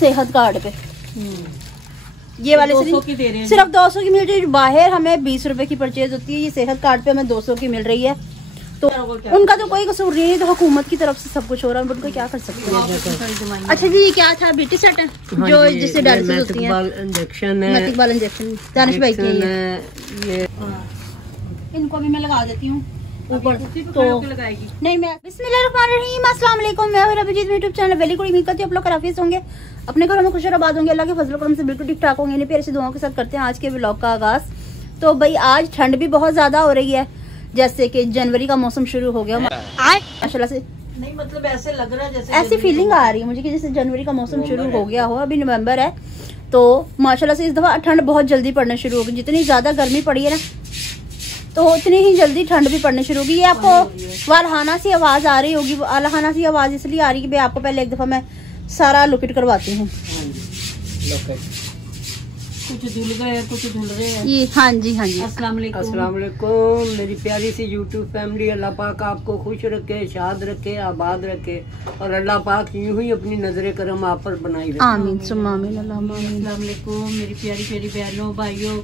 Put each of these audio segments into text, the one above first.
सेहत कार्ड पे। ये वाले 200 की दे रहे हैं, सिर्फ 200 की मिल रही है। बाहर हमें 20 रुपए की परचेज होती है, ये सेहत कार्ड पे हमें 200 की मिल रही है। तो उनका तो कोई कसूर नहीं है, तो हुकूमत की तरफ से सब कुछ हो रहा है, उनको क्या कर सकते हैं। अच्छा जी, ये क्या था? ब्यूटी सेट है जो जिससे डायलिसिस होती है, इंजेक्शन है, मैथिकबाल इंजेक्शन दानिश भाई की है। इनको भी मैं लगा देती हूँ ऊपर तो लगाएगी नहीं। मैं बिस्मिल्लाहिर्रहमानिर्रहीम, अस्सलाम वालेकुम। मैं रबीजीत यूट्यूब चैनल वेली को उम्मीद करती हूँ आप लोग खराफिस होंगे, अपने घरों में खुश और आबाद होंगे, अल्लाह के फजल करम से बिल्कुल ठीक ठाक होंगे। प्यारे से दुआओं के साथ करते हैं आज के व्लॉग का आगाज। तो भाई आज ठंड भी बहुत ज्यादा हो रही है, जैसे कि जनवरी का मौसम शुरू हो गया माशाल्लाह से। नहीं मतलब ऐसे लग रहा है जैसे ऐसी फीलिंग आ रही है मुझे कि जैसे जनवरी का मौसम शुरू हो गया हो। अभी नवंबर है तो माशाल्लाह से इस दफा ठंड बहुत जल्दी पड़ना शुरू होगी। जितनी ज्यादा गर्मी पड़ी है ना तो उतनी ही जल्दी ठंड भी पड़नी शुरू होगी। ये आपको वालहाना सी आवाज आ रही होगी, वालहाना सी आवाज इसलिए आ रही है कि भाई आपको पहले एक दफा मैं सारा लुकिट करवाती हूँ। कुछ धुल गए कुछ धुल रहे हैं। ये हाँ जी हाँ जी। अस्सलाम वालेकुम मेरी प्यारी सी यूट्यूब फैमिली। अल्लाह पाक आपको खुश रखे, शाद रखे, आबाद रखे और अल्लाह पाक यूं ही अपनी नजरे करम आप पर बनाई रखे। आमीन सुम्मा आमीन अल्लाहुम्मा आमीन। अस्सलाम वालेकुम मेरी प्यारी प्यारी बहनों, भाइयों,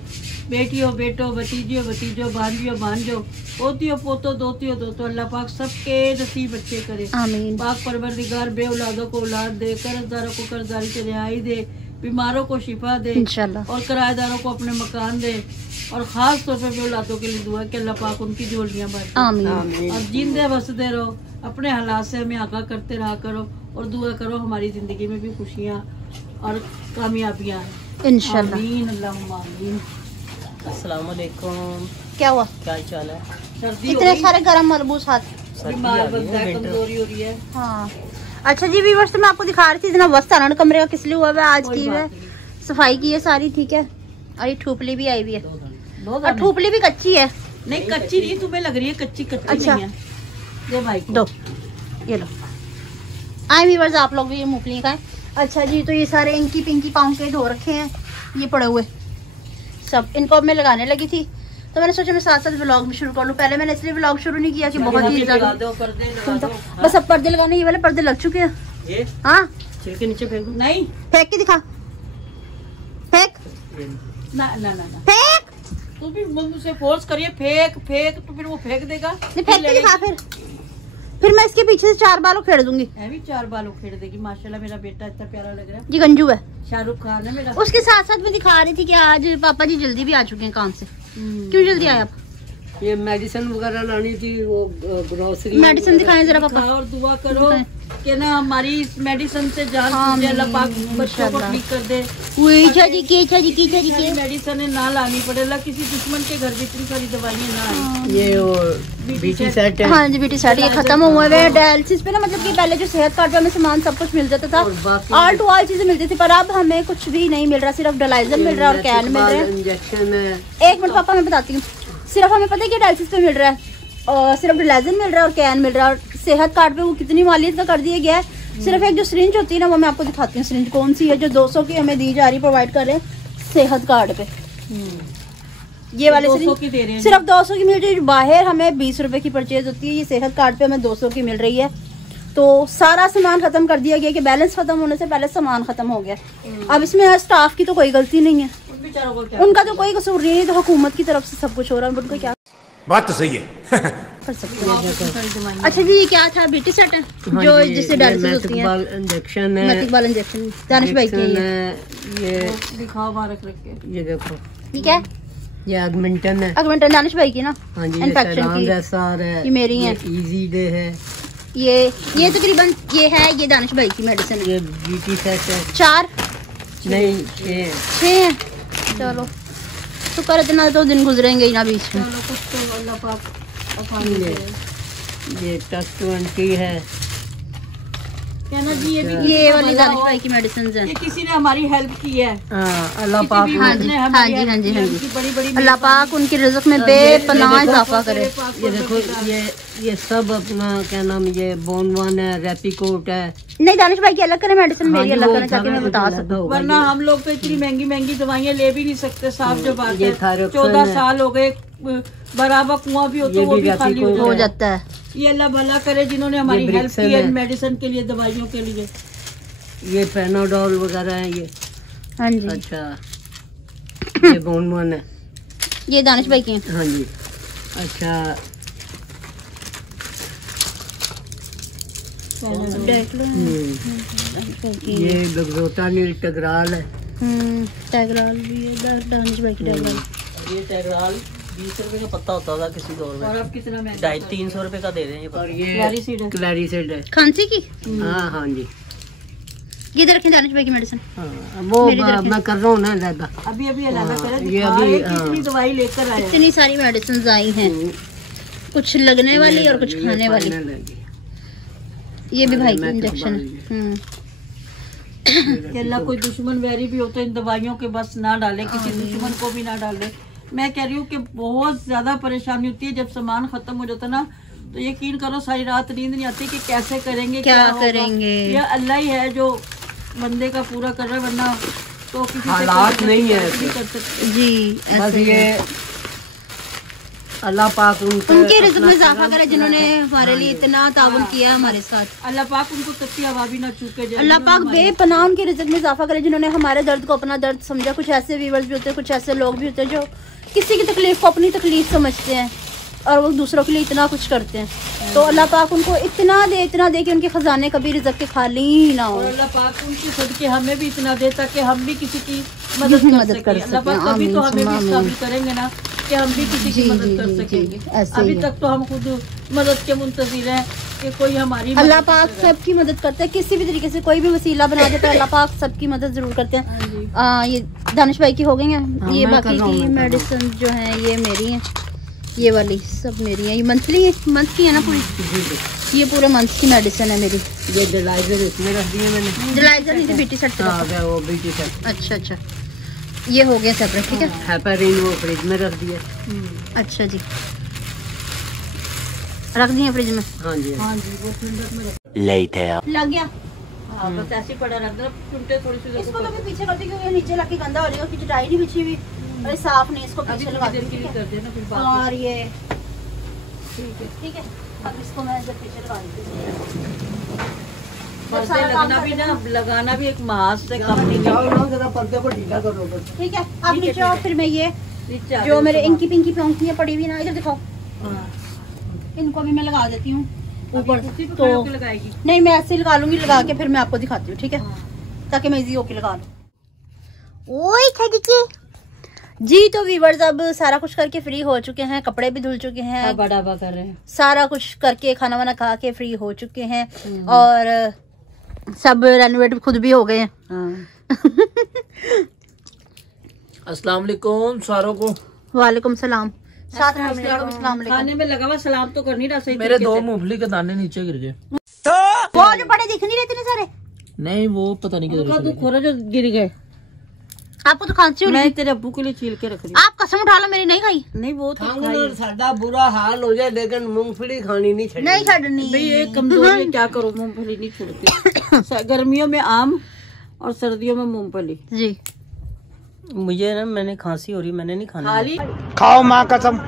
बेटियों, बेटों, भतीजियों, भतीजों, भांजियों, भांजों, पोतियों, पोतों, दोतियों, दोतों, अल्लाह पाक सबके नसीब अच्छे करे। आमीन। पाक परवरदिगार बे औलादों को औलाद दे, कर्जदारों को कर्जदारी से रिहाई दे, बीमारों को शिफा दे इंशाल्लाह, और किराएदारों को अपने मकान दे, और खास तौर पे औलादों के लिए दुआ है कि अल्लाह पाक उनकी झोलियां भरे। आमीन। और जिंदे बसते रहो, अपने हालात से हमें आगाह करते रहा करो और दुआ करो हमारी जिंदगी में भी खुशियाँ और कामयाबियाँ इंशाल्लाह। आमीन अल्लाहुम्मा आमीन। अस्सलाम वालेकुम, क्या हुआ? क्या चाल है? सर्दी इतने सारे गरम मलबूस हाथ। बीमार बनता है, कमजोरी हो रही है। हाँ अच्छा जी व्यूअर्स, तो मैं आपको दिखा रही थी इतना वस्त आना कमरे का किस लिए हुआ है। आज की है सफाई की है सारी, ठीक है। और ये ठूपली भी आई हुई है, और ठूपली भी कच्ची है। नहीं कच्ची नहीं, तुम्हें लग रही है कच्ची। कच्ची अच्छा नहीं है। दे भाई को। दो, ये लो। आए व्यूअर्स, आप लोग भी ये मूंगफली खाएं। अच्छा जी, तो ये सारे इंकी पिंकी पाँव के धो रखे हैं, ये पड़े हुए सब। इनको अब मैं लगाने लगी थी तो मैंने सोचा मैं साथ साथ व्लॉग भी शुरू कर लूँ। पहले मैंने इसलिए व्लॉग शुरू नहीं किया कि बहुत ही ज्यादा बस अब पर्दे लगाने, ये वाले पर्दे लग चुके हैं। हाँ छिलके नीचे फेंक दो। नहीं फेंक के दिखा, फेंक ना ना ना ना, फेंक। तू भी मुझसे फोर्स करिए फेंक फेंक, तो फिर वो फेंक देगा। नहीं फेंक के दिखा, फिर मैं इसके पीछे से 4 बाल उखेड़ दूंगी। मैं भी 4 बाल उखेड़ देगी। माशाल्लाह मेरा बेटा इतना प्यारा लग रहा है। ये गंजू है, शाहरुख खान है मेरा। उसके साथ साथ मैं दिखा रही थी कि आज पापा जी जल्दी भी आ चुके हैं काम से। क्यों जल्दी आए आप? ये मेडिसिन वगैरह लानी थी, वो ग्रोसरी मेडिसिन दिखाएं जरा पापा। और दुआ करो कि ना हमारी इस मेडिसिन से जान छूट जाए, अल्लाह पाक बच्चों को ठीक कर दे। मेडिसिन ना लानी पड़े, अल्लाह किसी दुश्मन के घर भी इतनी सारी दवाइयाँ ना आए। ये बीटी सेट है। हाँ जी बीटी सेट, ये खत्म हुआ है डायलिसिस पे ना। मतलब कि पहले जो सेहत कार्ड पे हमें सामान सब कुछ मिल जाता था, ऑल टू ऑल चीजें मिलती थी, पर अब हमें कुछ भी नहीं मिल रहा। सिर्फ डायलिसिस मिल रहा है और कैन मिल रहा है। इंजेक्शन है। एक मिनट पापा मैं बताती हूँ। सिर्फ हमें पता है कि डायलिसिस पे मिल रहा है, और सिर्फ डायलिसिस मिल रहा है और कैन मिल रहा है। और सेहत कार्ड पे वो कितनी मालियत का कर दिया गया है। सिर्फ एक जो सिरिंज होती है ना, वो मैं आपको दिखाती हूँ सिरिंज कौन सी है जो 200 की हमें दी जा रही, प्रोवाइड कर रहे हैं सेहत कार्ड पे। ये वाले 200 की दे रहे हैं, सिर्फ 200 की मिल रही है। बाहर हमें 20 रुपए की परचेज होती है, ये सेहत कार्ड पे हमें 200 की मिल रही है। तो सारा सामान खत्म कर दिया गया कि बैलेंस खत्म होने से पहले सामान खत्म हो गया। अब इसमें स्टाफ की तो कोई गलती नहीं है, उनका तो कोई कसूर नहीं है, तो हुकूमत की तरफ से सब कुछ हो रहा है। उनको क्या बात तो सही है कर सकते हैं। अच्छा जी, ये क्या था? ब्यूटी सेट है जो जिससे डायलिसिस होती है, इंजेक्शन है, मैथिकबाल इंजेक्शन दानिश भाई की है। ये दिखाओ बारक रख के, ये देखो, ठीक है। ये ऑगमेंटन है, ऑगमेंटन दानिश भाई की ना। हाँ जी। इन्फेक्शन की है, ये मेरी है। इजी डे है, ये तकरीबन ये है, ये दानिश भाई की मेडिसिन है। ये बीटी सेट है। 4 नहीं 6 है। चलो तो कर इतना तो दिन गुजरेंगे ही ना बीच में। चलो कुछ तो अल्लाह पाक आसान करे। ये टच 20 है। क्या ना जी, ये वाली दानिश भाई की मेडिसिन है। ये किसी ने हमारी हेल्प की है। अल्लाह पाक हाँ जी हाँ जी हाँ जी हाँ जी, बड़ी अल्लाह पाक उनकी रिज़्क़ में बेपनाह इजाफा करे। ये देखो, ये सब अपना क्या नाम, ये बोनवन है, रेपिकोट है। नहीं दानिश भाई की अलग करे मेडिसिन, मेरी अलग करना ताकि मैं बता सकूं। वरना हम लोग तो इतनी महंगी महंगी दवाइयाँ ले भी नहीं सकते। साफ जो बात है, 14 साल हो गए, बराबर कुआं भी हो तो वो भी खाली हो जाता है। ये अल्लाह भला करे जिन्होंने हमारी हेल्प की है मेडिसिन के लिए, दवाइयों के लिए। ये पैनाडोल वगैरह है ये। हाँ जी। अच्छा ये बोनमोन है। ये दानिश भाई के हैं। हाँ जी। अच्छा ये लग्जोटानिल टगराल है। टैगराल भी है, दानिश भाई की टैगराल। ये टैगराल 20 रुपए का पत्ता होता था किसी दौर में, और अब कितना महंगा, 250-300 रुपए का दे रहे हैं। और ये क्लैरिसिड है। खांसी की। हाँ हाँ जी। ये इधर रखें दानिश भाई की मेडिसिन। हाँ, वो मैं कर रहा हूँ ना ज़्यादा। अभी अलग करे, ये अभी कितनी दवाई लेकर आए। इतनी सारी मेडिसिन आई हैं, कुछ लगने वाली और कुछ खाने वाली। ये भी भाई की इंजेक्शन है। अल्लाह कोई दुश्मन वैरी भी होते इन दवाइयों के बस ना डाले, किसी दुश्मन को भी ना डाले। मैं कह रही हूँ कि बहुत ज्यादा परेशानी होती है जब सामान खत्म हो जाता ना, तो यकीन करो सारी रात नींद नहीं आती कि कैसे करेंगे, क्या करेंगे। ये अल्लाह ही है जो बंदे का पूरा कर रहा है, वरना तो किसी हालात नहीं है कर सकते जी। बस ये अल्लाह पाक उनके रिज़्क़ में इजाफा करे, जिन्होंने हमारे लिए इतना ताउन किया हमारे साथ। अल्लाह पाक उनको तकती हवा भी ना चूके। अल्लाह पाक बेपनाह उनके रिज़्क़ में इजाफा करे, जिन्होंने हमारे दर्द को अपना दर्द समझा। कुछ ऐसे व्यूअर्स भी होते हैं, कुछ ऐसे लोग भी होते हैं जो किसी की तकलीफ को अपनी तकलीफ समझते हैं और वो दूसरों के लिए इतना कुछ करते हैं। तो अल्लाह पाक उनको इतना दे कि उनके खजाने कभी रिज़्क़ के खाली ही ना हो। अल्लाह पाक उनकी सदके हमें भी इतना दे ताकि हम भी किसी की मदद कर सकें। अल्लाह पाक कभी तो हमें भी इतना भी करेंगे ना कि हम भी किसी की मदद कर सकेंगे। अभी तक तो हम खुद मदद के मुंतज़िर हैं कि कोई हमारी। अल्लाह पाक सबकी मदद करते हैं, किसी भी तरीके से कोई भी वसीला बना देता है। अल्लाह पाक सबकी मदद जरूर करते हैं। ये दानिश भाई की हो गई है। ये बाकी की मेडिसिन जो है ये मेरी है, ये वाली सब मेरी है। ये मंथ की है ना पूरी, ये पूरे मंथ की मेडिसिन है मेरी। ये डिलाइजर इसमें रख दिए मैंने। डिलाइजर नहीं, बीटी सेट। वो बीटी सेट। अच्छा ये हो गया सेपरेट। ठीक है। हेपेरिन वो फ्रिज में रख दिया। अच्छा जी, रख दिए फ्रिज में। हाँ जी वो ठंडक में लग गया। हाँ बस ऐसे पड़ा रख दो, चुनटे थोड़ी सी। इसको तो मैं पीछे करती क्योंकि नीचे लग के गंदा हो जाएगा, क्योंकि चटाई नहीं बिछी हुई। अरे साफ नहीं, इसको पीछे लगा देती हूँ। और ये ठीक है। अब इसको मैं इधर पीछे लगा देती हूँ। लगाना भी एक महाज से कम नहीं। पर्दे को ढीला करो। ठीक है। अब नीचे आओ, फिर मैं ये जो मेरे इंकी पिंकी पौंकियाँ पड़ी हुई ना, इधर दिखाओ, इनको भी मैं लगा देती हूँ ऊपर। तो लगाएगी नहीं, मैं ऐसे लगा लूंगी, लगा के फिर मैं आपको दिखाती हूँ। ठीक है, ताकि मैं इजी होके लगा लूँ। ओए जी। तो व्यूअर्स अब सारा कुछ करके फ्री हो चुके हैं, कपड़े भी धुल चुके हैं, बड़ा कर रहे हैं, सारा कुछ करके खाना वाना खा के फ्री हो चुके हैं और सब रेनोवेट खुद भी हो गए हैं। अस्सलाम वालेकुम सारों को। वालेकुम सलाम। साथ में खाने में लगा हुआ सलाम तो करनी ना सही। मेरे 2 मूंगफली के दाने नीचे गिर गए। वो जो बड़े दिख नहीं रहे इतने सारे। नहीं वो पता नहीं किधर दुख हो रहा जो गिर गए। आपको तो खांसी हो रही है। मैं तेरे अब्बू के लिए छील के रख रही। आप कसम उठा लो, मेरी नहीं खाई। नहीं वो तो साडा बुरा हाल हो जाए, लेकिन मूंगफली खानी नहीं छड़नी। भाई ये कमजोर है, क्या करो, मूंगफली नहीं छोड़ती। गर्मियों में आम और सर्दियों में मूंगफली। जी मुझे ना, मैंने खांसी हो रही, मैंने नहीं खाना। खाली खाओ माँ कसम।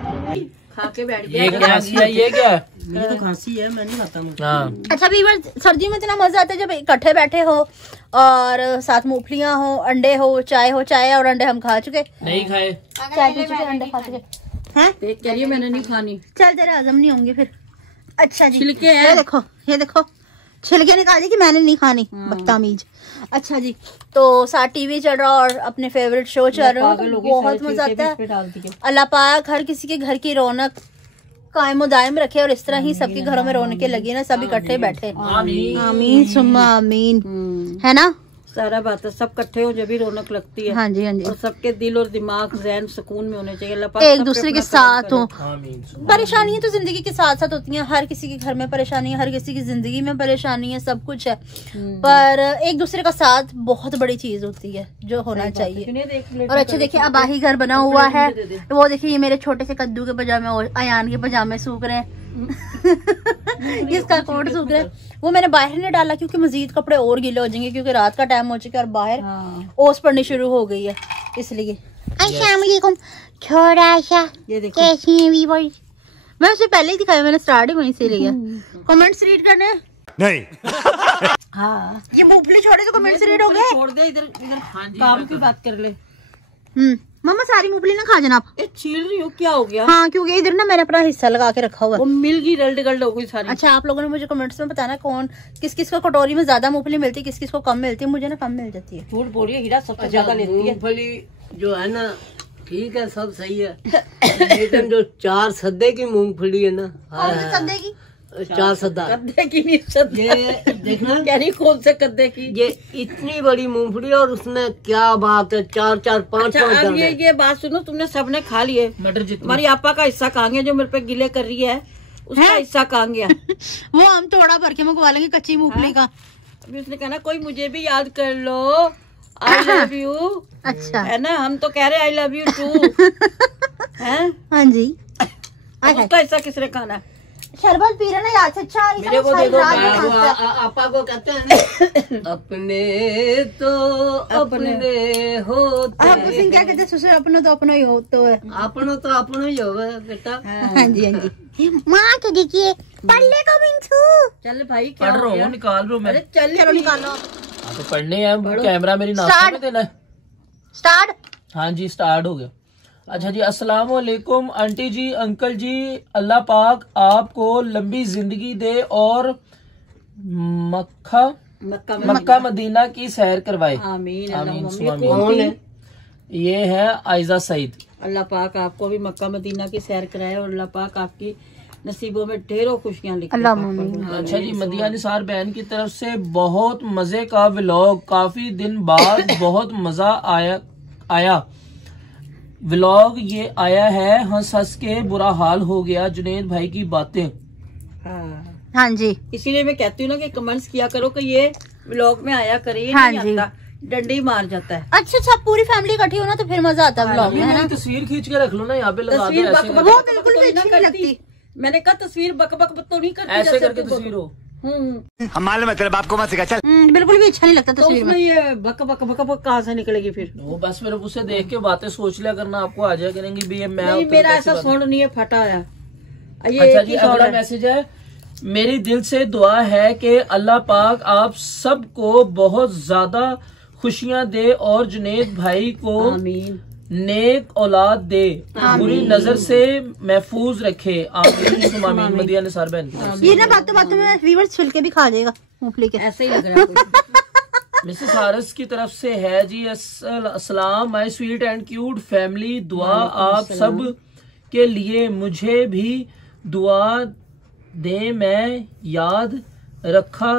खा के बैठ ये क्या है? ये क्या है? मेरी तो खांसी है, मैं नहीं खाता। हाँ। अच्छा व्यूअर, सर्दियों में इतना मजा आता है जब इकट्ठे बैठे हो और साथ मूंगफलियां हो, अंडे हो, चाय और अंडे हम खा चुके। नहीं खाए। चाय पी चुके, अंडे खा चुके हैं। कह रही है मैंने नहीं खानी। चल तेरे हजम नहीं होंगे फिर। अच्छा जी, छिलके हैं। ये देखो छिलके निकाली कि मैंने नहीं खानी, बदतमीज। अच्छा जी, तो साथ टीवी चल रहा और अपने फेवरेट शो चल रहा है, बहुत मजा आता है। अल्लाह पाक हर किसी के घर की रौनक कायम और दायम रखे और इस तरह ही सबके घरों में रौनकें लगी ना, सब इकट्ठे बैठे। आमीन सुम्मा आमीन, है ना। सारा बात है, सब इकट्ठे हो जब भी रौनक लगती है। हाँ जी हाँ जी। और सबके दिल और दिमाग ज़हन सुकून में होने चाहिए। अल्लाह पाक एक दूसरे के साथ हो। परेशानियां तो जिंदगी के साथ साथ होती हैं, हर किसी के घर में परेशानी है, हर किसी की जिंदगी में परेशानी है, सब कुछ है, पर एक दूसरे का साथ बहुत बड़ी चीज होती है जो होना चाहिए। और अच्छा देखिए, अबाही घर बना हुआ है, वो देखिए ये मेरे छोटे से कद्दू के पजामे, अयान के पजामे सूख रहे हैं। इसका कोट सूख रहा है। वो मैंने बाहर नहीं डाला क्योंकि मजीद कपड़े और गीले हो जाएंगे, क्योंकि रात का टाइम हो चुका है और बाहर ओस पड़नी शुरू हो गई है, इसलिए। अस्सलाम वालेकुम। छोड़ा सा कैसी हैं व्यूअर्स? मैं उसे पहले ही दिखाया, मैंने स्टार्ट ही वहीं से लिया। कमेंट्स रीड करने नहीं। हाँ ये मूंगफली छोड़े तो कमेंट्स रीड हो गए। छोड़ दे, इधर इधर काम की बात कर ले। मम्मा सारी मूंगफली ना खा जाना आप। ये छील रही हो, क्या हो गया? हाँ क्योंकि इधर ना मैंने अपना हिस्सा लगा के रखा हुआ है। वो मिल गई, गल्ड गल्ड हो गई सारी। अच्छा आप लोगों ने मुझे कमेंट्स में बताना कौन किस किस को कटोरी में ज्यादा मूंगफली मिलती है, किस किस को कम मिलती है। मुझे ना कम मिल जाती है। झूठ बोल रही है, हीरा सबसे ज्यादा लेती है। मूंगफली जो है ना ठीक है, सब सही है, लेकिन जो 4 सद्दे की मूंगफली है ना, कौन से सद्दे की? 4 सद्दा कद्दे की नहीं, सद्दे। ये देखना कह रही कौन से कद्दे की? ये इतनी बड़ी मूंगफली और उसमें क्या बात है, 4 5 अच्छा अब ये बात सुनो, तुमने सबने खा लिए मटर जितनी। हमारी आपा का हिस्सा कहाँ गया? जो मेरे पे गिले कर रही है उसका हिस्सा कहाँ गया? वो हम थोड़ा भर के मंगवा लेंगे कच्ची मूंगफली का। अभी उसने कहा ना कोई मुझे भी याद कर लो, आई लव यू। अच्छा है ना, हम तो कह रहे आई लव यू टू। है हाँ जी। उसका हिस्सा किसने खाना? शरबत पी रहे ना याद से। अच्छा मेरे को दे दो। आपा को कहते हैं अपने तो अपने होते आप उसे क्या कहते हैं? ससुर अपना तो अपना ही हो तो है। अपनो ही होगा बेटा। हाँ जी हाँ जी। माँ के देखिए पढ़ ले कमिंग टू। चल भाई क्या पढ़ हो रहा गया? हूँ, निकाल रहा हूँ मैं। अरे चल चलो निकालो तो पढ़ने हैं, कैमरा मेरी नाश्ते में देना है। स्टार्ट। हाँ जी स्टार्ट हो गया। अच्छा जी, अस्सलाम वालेकुम आंटी जी, अंकल जी, अल्लाह पाक आपको लंबी जिंदगी दे और मक्का मदीना की सैर करवाए। आमीन आमीन अल्लाहुम्मा। आमीन। कौन थी? ये है आयजा सईद। अल्लाह पाक आपको भी मक्का मदीना की सैर कराए और अल्लाह पाक आपकी नसीबों में ढेरों खुशियां लिखे। अच्छा जी, मदिया निसार बहन की तरफ से बहुत मजे का व्लॉग, काफी दिन बाद बहुत मजा आया व्लॉग ये आया है, हंस हंस के बुरा हाल हो गया जुनेद भाई की बातें। हाँ जी इसीलिए मैं कहती हूँ ना कि कमेंट्स किया करो कि ये व्लॉग में आया करे, ये हाँ नहीं जी। आता, डंडी मार जाता है। अच्छा अच्छा पूरी फैमिली इकट्ठी हो ना तो फिर मजा आता है व्लॉग में, है ना? मेरी तस्वीर खींच के रख लो ना, यहाँ पे लगा दो, तस्वीर ऐसे बक करके। वो बिल्कुल भी अच्छी नहीं लगती। मैंने कहा तस्वीर बक बक तो नहीं करती ऐसे जैसे करके तुम- तस्वीर हो। हम मालूम है तेरे बाप को मत सिखा, चल। बिल्कुल भी अच्छा नहीं लगता तो तस्वीर उसमें में। ये बक बक बक बक कहाँ से निकलेगी फिर? वो बस फिर उसे देख के बातें सोच लिया करना, आपको आ जाया करेंगी भी ये मैं नहीं और मेरा कैसी ऐसा बात- साउंड नहीं है, फटा है ये। अच्छा एक जी, ही sound अगला है। मैसेज है, मेरी दिल से दुआ है कि अल्लाह पाक आप सबको बहुत ज्यादा खुशियां दे और जुनेद भाई को आमीन नेक औलाद दे, बुरी नजर से महफूज रखे। आमीन सुम्मा आमीन। मदिया निसार बहन की तरफ से। ये ना बातों बातों में व्यूअर्स छिलके भी खा जाएगा मूंगफली के। ऐसे ही लग रहा है कुछ। मिसेस हारिस की तरफ से है जी, अस्सलाम my sweet and cute family, दुआ आप सब के लिए, मुझे भी दुआ दे, मैं याद रखा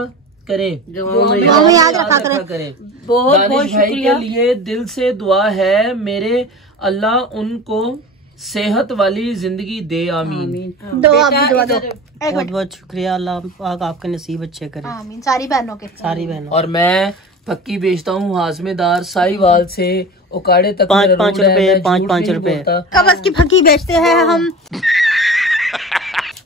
करें, दुआ में याद रखा करें। बहुत बहुत दानिश भाई के शुक्रिया। लिए दिल से दुआ है मेरे, अल्लाह उनको सेहत वाली जिंदगी दे। आमीन। आमीन। दो आप भी दुआ दो। इधर- एक मिनट। बहुत शुक्रिया, अल्लाह पाक आपके नसीब अच्छे करे, आमीन सारी बहनों के। सारी बहनों। और मैं पक्की बेचता हूँ हाजमेदार साहिवाल से उकाड़े तक 5-5 रुपए, 5-5 रुपए। कबस की फकी बेचते हैं हम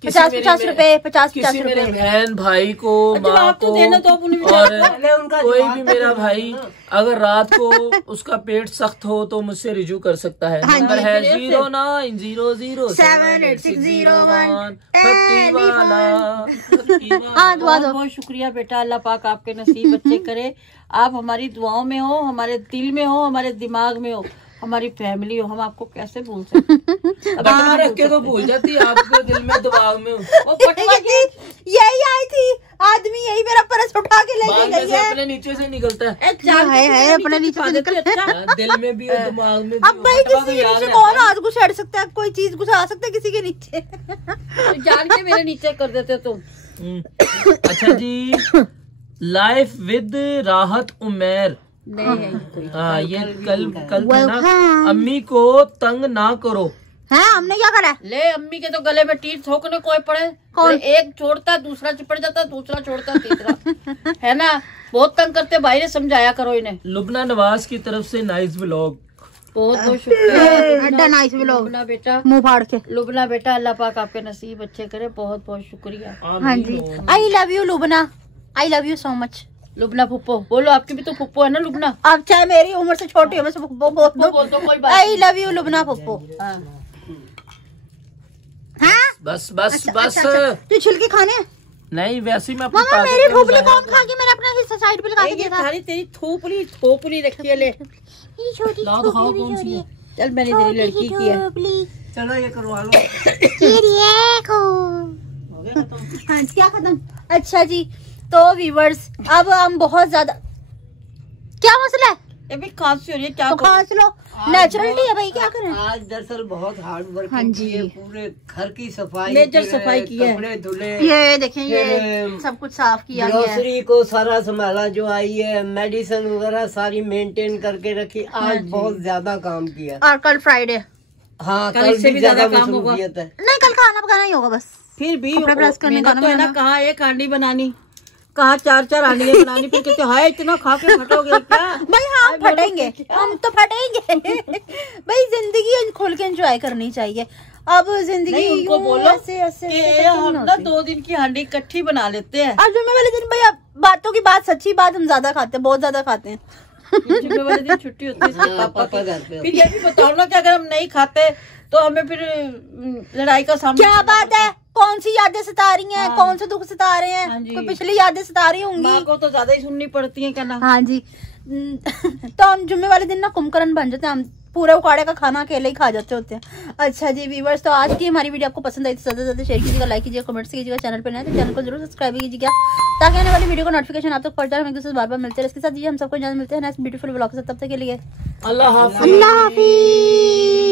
50-50 रुपए, 50-50 किसी मेरे रुपए। बहन भाई को, अच्छा, माँ आप तो को, देना तो अपनी भी और उनका कोई भी मेरा भाई अगर रात को उसका पेट सख्त हो तो मुझसे रिजू कर सकता है। हाँ नंबर जी, है फिर 090078601 फक्की वाला। हाँ दुआ बहुत दो। बहुत शुक्रिया बेटा, अल्लाह पाक आपके नसीब अच्छे करे। आप हमारी दुआओं में हो, हमारे दिल में हो, हमारे दिमाग में हो, हमारी फैमिली हो, हम आपको कैसे भूल सकते हैं? अब बटवा रख के तो भूल जाती है, आपके दिल में दिमाग में। वो बटवा के- यही आई थी आदमी, यही मेरा पर्स उठा के लेके बाल गई जैसे है। अपने नीचे से निकलता है। ए, चार हाय किसी हाय के अपने नीचे छुपा से देती है, निकल। अच्छा। दिल में भी और दिमाग में भी। अब भाई बटवा किसी तो के याद नीचे रहता कौन है। हाथ घुसेड़ सकता है? कोई चीज घुसा सकता है किसी के नीचे? तो जान के मेरे नीचे कर देते तुम। अच्छा जी, लाइफ विद राहत उमेर। नहीं है कोई। हाँ ये कल थे ना, Welcome. अम्मी को तंग ना करो। है हमने क्या करा है? ले अम्मी के तो गले में टीट ठोकने कोई पड़े, कौन? ले, एक छोड़ता दूसरा चिपट जाता, दूसरा छोड़ता तीसरा। है ना, बहुत तंग करते, भाई ने समझाया करो इन्हें। लुबना नवाज की तरफ से नाइस व्लॉग। बहुत बहुत शुक्रिया अड्डा नाइस व्लॉग। लुबना बेटा, मुंह फाड़ के। लुबना बेटा, अल्लाह पाक आपके नसीब अच्छे करे। बहुत बहुत शुक्रिया हाँ जी, I love you Lubna, I love you so much. Lubna फुप्पो बोलो, आपकी भी तो फुप्पो है ना लुबना? आप चाहे मेरी उम्र से छोटी हो, मैं से फुप्पो बोल बोल दो, कोई दो। बात आई लव यू लुबना फुप्पो। हाँ। हाँ बस बस अच्छा, बस अच्छा, अच्छा। तू छिलके खाने हैं? नहीं वैसे ही मैं अपनी मामा ताकत मेरी का खोपड़ी मुजाहिरा कौन खा के मैंने अपना हिस्सा साइड पे लगा के ये दिया था। सारी तेरी थोपली रखी है, ले ये छोटी लाओ दिखाओ कौन सी है। चल मैंने तेरी लड़की की है। चलो ये करवा लो। हो गया खत्म। हाँ क्या खत्म। अच्छा जी तो व्यूवर्स अब हम बहुत ज्यादा, क्या मसला है? ये भी खांसी हो रही है, क्या तो करूं? खांस लो, नेचुरलिटी है भाई, क्या करें। आज दरअसल बहुत हार्ड वर्क हाँ जी। की है, पूरे घर की सफाई, मेजर फिर सफाई की है। कपड़े धुले, ये देखें ये फिर सब कुछ साफ किया गया है। ग्रोसरी को सारा संभाला जो आई है, मेडिसिन वगैरह सारी मेंटेन करके रखी। आज बहुत ज्यादा काम किया। और कल फ्राइडे, हाँ कल कल इससे भी भी ज्यादा ज्यादा काम होगा। मसरूफियत है। नहीं कल खाना पकाना ही होगा बस। फिर भी कपड़े प्रेस करने, मेहनत खाना तो है ना, बनाना। कहाँ एक हांडी बनानी, कहाँ 4 हांडियां बनानी, फिर कहते हाय इतना खा के फटोगे क्या? भाई हम फटेंगे, हम तो फटेंगे। भाई जिंदगी खोल के एंजॉय करनी चाहिए। अब जिंदगी नहीं उनको यूं बोलो ऐसे ऐसे कि ऐसे हम नहीं ना होती। 2 दिन की हांडी इकट्ठी बना लेते हैं। आज जुम्मे वाले दिन भाई अब बातों की बात, सच्ची बात, हम ज्यादा खाते हैं, बहुत ज्यादा खाते हैं। जुम्मे वाले दिन छुट्टी होती है इसके हाँ, पापा पापा की। घर पे फिर ये भी बताओ ना कि अगर हम नहीं खाते तो हमें फिर लड़ाई का सामना क्या करना बात है, कौन सी यादें सता रही हैं, हाँ। कौन से दुख सता रहे हाँ हैं, जी। कोई पिछली यादें सता रही पड़ता है। माँ होंगी। को तो ज्यादा ही सुननी पड़ती है, क्या ना। हाँ जी। तो हम जुम्मे वाले दिन ना कुंभकर्ण बन जाते हैं, हम पूरे उकाड़े का खाना अकेले ही खा जाते होते हैं। अच्छा जी व्यूवर्स, तो आज की हमारी वीडियो आपको पसंद आई तो ज्यादा से ज्यादा शेयर कीजिएगा, लाइक कीजिएगा, कमेंट्स कीजिएगा। चैनल पर नए तो चैनल को जरूर सब्सक्राइब कीजिएगा ताकि आने वाली वीडियो का नोटिफिकेशन आप तक पहुंच जाए। हम एक दूसरे से बार बार मिलते हैं। इसके साथ जी हम सबको इजाजत मिलते हैं नेक्स्ट ब्यूटीफुल व्लॉग से। तब तक के लिए अल्लाह हाफिज। अल्लाह हाफिज।